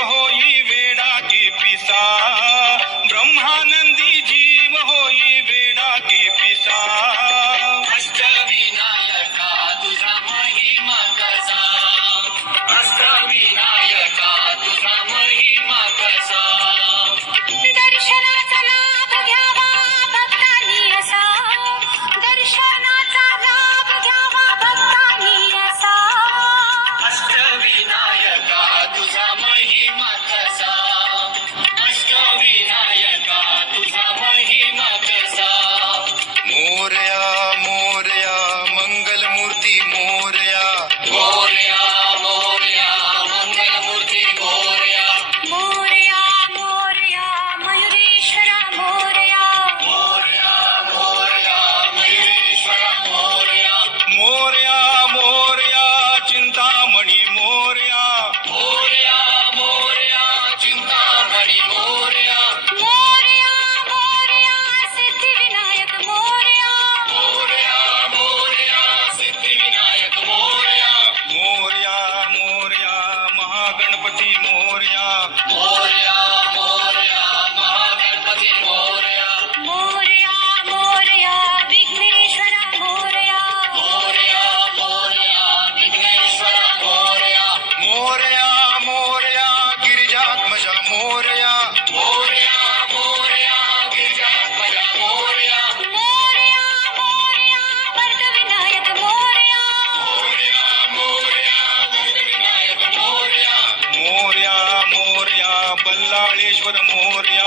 ಹೋಯಿ up. ಬಲ್ಲಾಳೇಶ್ವರ Maurya.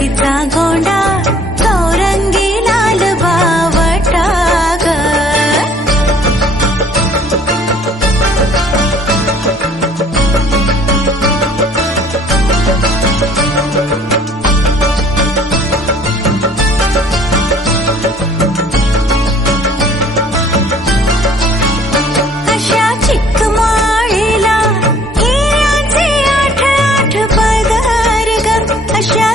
तिचा गोंडा चौरंगी लाल बावटा ग कशा चिक माळीला अशा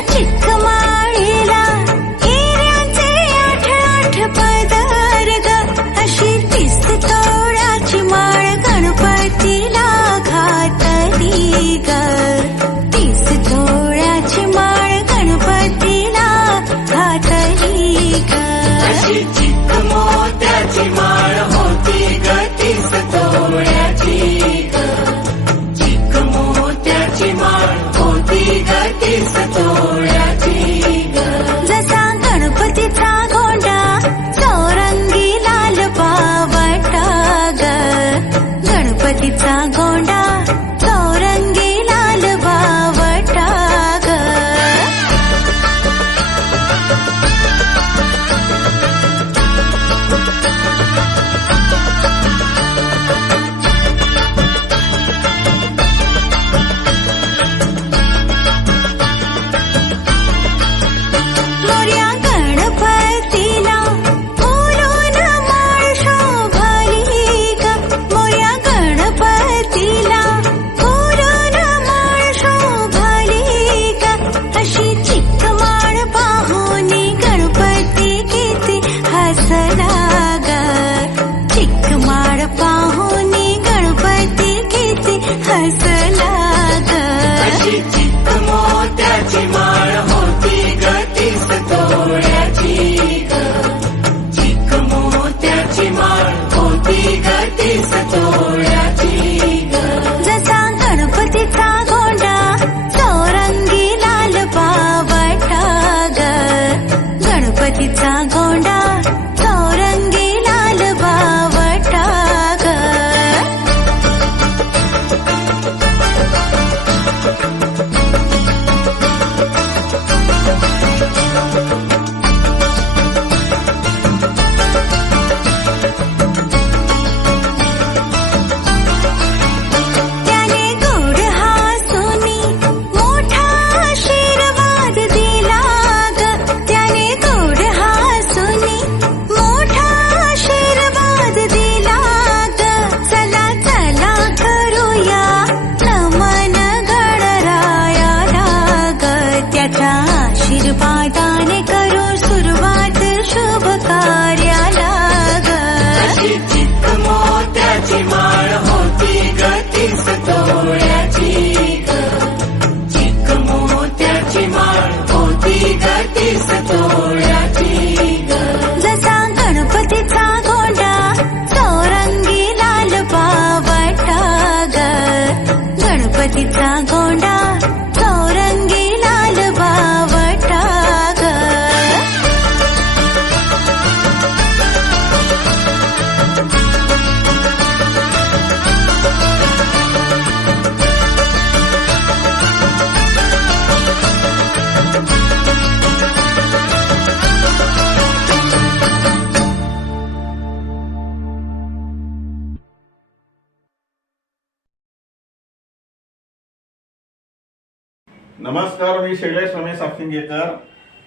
नमस्कार मी शैलेश रमेश सापसिंगेकर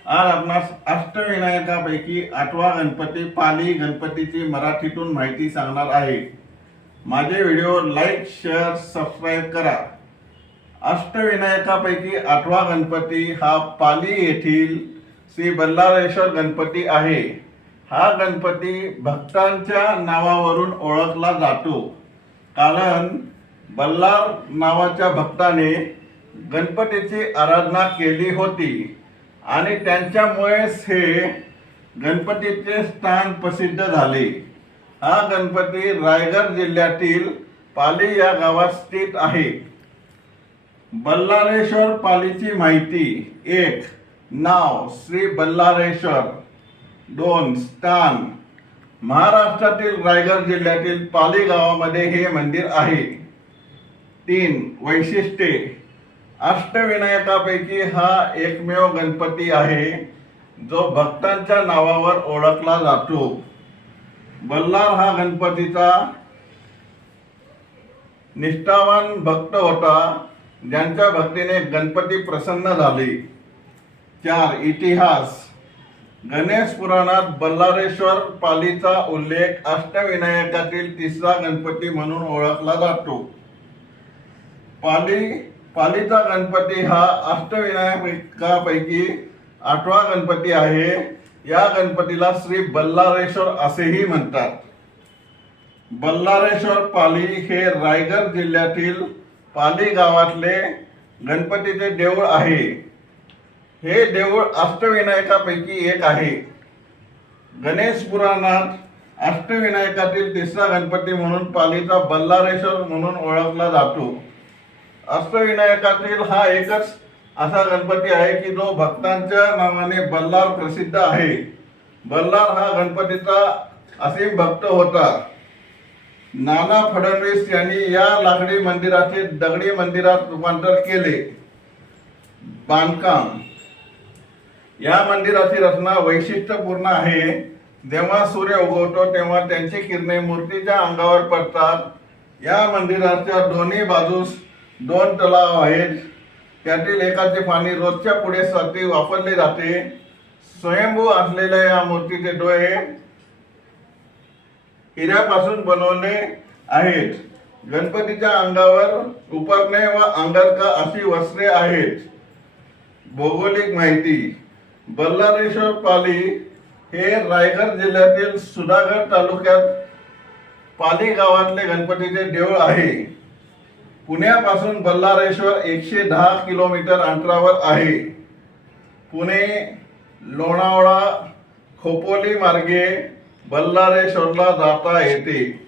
आज आपणास अष्टविनायकापैकी आठवा गणपती पाली गणपतीची मराठीतून माहिती सांगणार आहे. माझे व्हिडिओ लाईक शेअर सबस्क्राईब करा. अष्टविनायकापैकी आठवा गणपती हा पाली येथील श्री बल्लारेश्वर गणपती आहे. हा गणपती भक्तांच्या नावावरून ओळखला जातो. कारण बल्लार नावाच्या भक्ताने गणपतीची आराधना केली होती. आणि त्यांच्यामुळेच हे गणपतीचे स्थान प्रसिद्ध झाले. हा गणपती रायगड जिल्ह्यातील पाली या गावात स्थित आहे. बल्लारेश्वर पालीची माहिती एक. नाव श्री बल्लारेश्वर. दोन. स्थान. महाराष्ट्रातील रायगड जिल्ह्यातील पाली गावामध्ये हे मंदिर आहे. तीन. वैशिष्ट्ये. अष्टविनायकापैकी हा एकमेव गणपती आहे जो भक्तांच्या नावावर ओळखला जातो. बल्लार हा गणपतीचा निष्ठावान भक्त होता ज्यांच्या भक्तीने गणपती प्रसन्न झाले. चार इतिहास. गणेश पुराणात बल्लारेश्वर पालीचा उल्लेख अष्टविनायकातील तिसरा गणपती म्हणून ओळखला जातो. पाली पालीचा गणपती हा अष्टविनायकापैकी आठवा गणपती आहे. या गणपतीला श्री बल्लारेश्वर असेही म्हणतात. बल्लारेश्वर पाली हे रायगड जिल्ह्यातील पाली गावातले गणपतीचे देऊळ आहे. हे देऊळ अष्टविनायकापैकी एक आहे. गणेश पुराणात अष्टविनायकातील तिसरा गणपती म्हणून पालीचा बल्लारेश्वर म्हणून ओळखला जातो. अष्टविनायकातील हा एकच असा गणपती आहे की जो भक्तांच्या नावाने बल्लार प्रसिद्ध आहे. बल्लार हा गणपतीचा असीम भक्त होता. नाना फडणवीस यांनी या लाकडी मंदिराचे दगडी मंदिरात रूपांतर केले. बांधकाम. या मंदिराची रचना वैशिष्ट्यपूर्ण आहे. जेव्हा सूर्य उगवतो तेव्हा त्यांची किरणे मूर्तीच्या अंगावर पडतात. या मंदिराच्या दोन्ही बाजूस दोन तलाव आहेत. त्यातील एकाचे पाणी रोजच्या पुढेसाठी वापरले जाते. स्वयंभू असलेल्या या मूर्तीचे डोळे हिऱ्यापासून बनवले आहेत. गणपतीच्या अंगावर उपरणे व अंगरका अशी वस्त्रे आहेत. भौगोलिक माहिती बल्लारेश्वर पाली हे रायगड जिल्ह्यातील सुधागड तालुक्यात पाली गावातले गणपतीचे देऊळ आहे. पुण्यापासून बल्लारेश्वर एकशे दहा किलोमीटर अंतरावर आहे. पुणे लोणावळा खोपोली मार्गे बल्लारेश्वरला जाता येते.